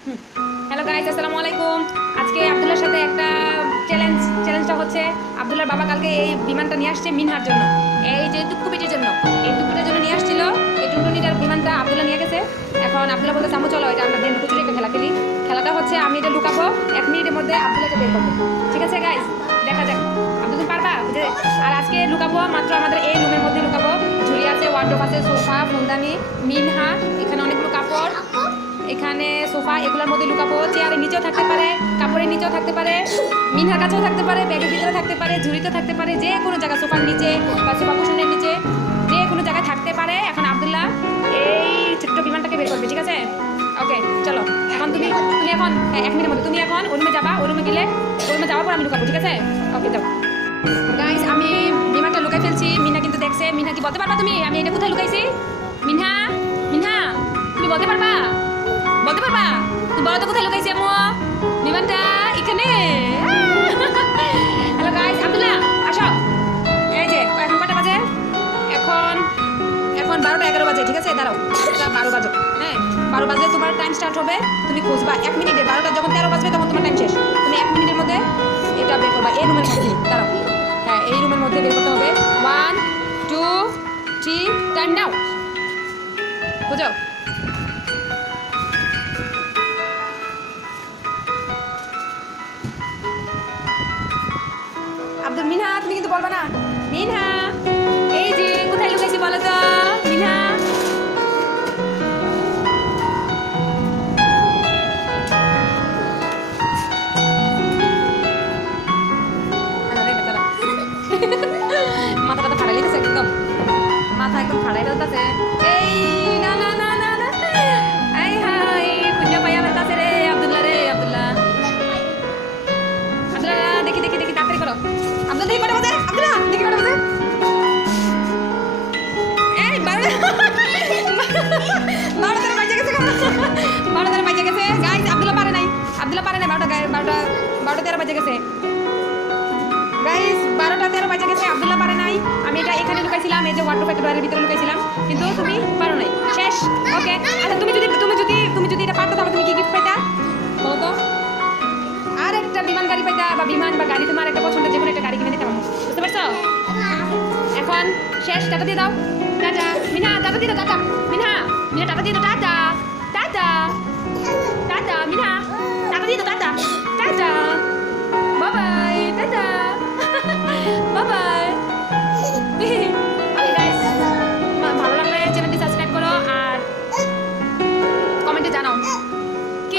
Hello guys, আসসালামু আলাইকুম। আজকে আব্দুল্লাহর সাথে একটা চ্যালেঞ্জটা হচ্ছে আব্দুল্লাহর বাবা কালকে এই বিমানটা নিয়ে আসছে মিনহার জন্য, এই যে টুকুপিটির জন্য, এই টুকুপিটার জন্য নিয়ে আসছিল। এই টুনটুনিটার বিমানটা আব্দুল্লাহ নিয়ে গেছে। এখন আব্দুল্লাহ বলতে আম্মু চলো এটা আমরা দিয়ে লুকোচুরি একটা খেলা খেলি। খেলাটা হচ্ছে আমি এটা লুকাবো, 1 মিনিটের মধ্যে আব্দুল্লাহ এটা বের করবো। ঠিক আছে গাইস, দেখা যাক আব্দুল্লাহ পারবা যে। আর আজকে লুকাবো মাত্র আমাদের এই রুমের মধ্যে লুকাবো। ঝুলি আছে, ওয়ার্ডরোব আছে, সোফা, ফুলদানি, মিনহা, এখানে অনেকগুলো কাপড়, এখানে সোফা, এগুলোর মধ্যে লুকাবো। চেয়ারের নিচেও থাকতে পারে, কাপড়ের নিচেও থাকতে পারে, মিনহার কাছেও থাকতে পারে, ব্যাগের ভিতরে থাকতে পারে, ঝুড়িতে থাকতে পারে, যে কোনো জায়গায়, সোফার নিচে বা সোফা কুশনের নিচে, যে কোনো জায়গায় থাকতে পারে। এখন আব্দুল্লাহ এই ছোট্ট বিমানটাকে বের করবে, ঠিক আছে? ওকে চলো, এখন তুমি এখন 1 মিনিটের মধ্যে তুমি এখন ওই রুমে যাবা। ওই রুমে গেলে ওই রুমে যাওয়ার পর আমি লুকাবো, ঠিক আছে? ওকে যাও গাইস, আমি বিমানটা লুকাই ফেলছি। মিনহা কিন্তু দেখছে। মিনহা কি বলতে পারবা তুমি আমি এটা কোথায় লুকাইছি? মিনহা, মিনহা তুমি বলতে পারবা? বলতে পারবা? তুমি বলো তো কোথায় লুকাইছি আম্মু বিমানটা? এখানে। হ্যালো গাইস, আব্দুল্লাহ আসো। এই যে এখন কটা বাজে? এখন 12টা 11 বাজে, ঠিক আছে? দাঁড়াও, 12 বাজে। হ্যাঁ, 12 বাজলে তোমার টাইম স্টার্ট হবে। তুমি খুঁজবা 1 মিনিটে। 12টা যখন 13 বাজবে তখন তোমার টাইম শেষ। তুমি 1 মিনিটের মধ্যে এটা বের করবা এই রুমের মধ্যে। দাঁড়াও, হ্যাঁ এই রুমের মধ্যে বের করতে হবে। 1 2 3 টাইম নাও। বুঝো? আব্দুল, মিনহা তুমি কিন্তু বলবা না। মিনহা এই যে কোথায় লুকাইছি বলো তো মিনহা? মাথাটা ফাড়াই লেগেছে একদম, মাথা একদম ফাড়াই ফেলতেছে। এই না না না না না, এই হাই খুঁজে পাইয়া ফেলতেছে রে আব্দুল্লাহ, রে আব্দুল্লাহ। আব্দুল্লাহ দেখি দেখি দেখি, তাড়াতাড়ি করো। আব্দুল্লাহ দেখি কটা বাজে? আব্দুল্লাহ দেখি কটা বাজে? এই 12টা 13 বাজে গেছে। 12টা 13 বাজে গেছে গাইস। আব্দুল্লাহ পারে নাই, আব্দুল্লাহ পারে নাই। 12টা 13 বাজে গেছে গাইস। 12টা 13 বাজে গেছে, আব্দুল্লাহ পারে নাই। আমি এটা এখানে লুকাইছিলাম, এই যে ওয়ার্ডরোব ফ্যাক্টরির ভিতরে লুকাইছিলাম, কিন্তু তুমি পারো নাই। শেষ। ওকে আচ্ছা, তুমি যদি এটা পারতো তাহলে তুমি কি গিফট পাইতা বলো তো? আর একটা বিমান গাড়ি পাইতা, বা বিমান বা গাড়ি, তোমার একটা পছন্দের যে কোনো একটা গাড়ি কিনে দিতাম। বুঝতে পারছো? এখন শেষ। টাটা দিয়ে দাও। টাটা মিনহা, টাটা দিয়ে দাও। টাটা মিনহা, মিনহা টাটা দিয়ে দাও। টাটা টাটা টাটা মিনহা, টাটা দিয়ে দাও। টাটা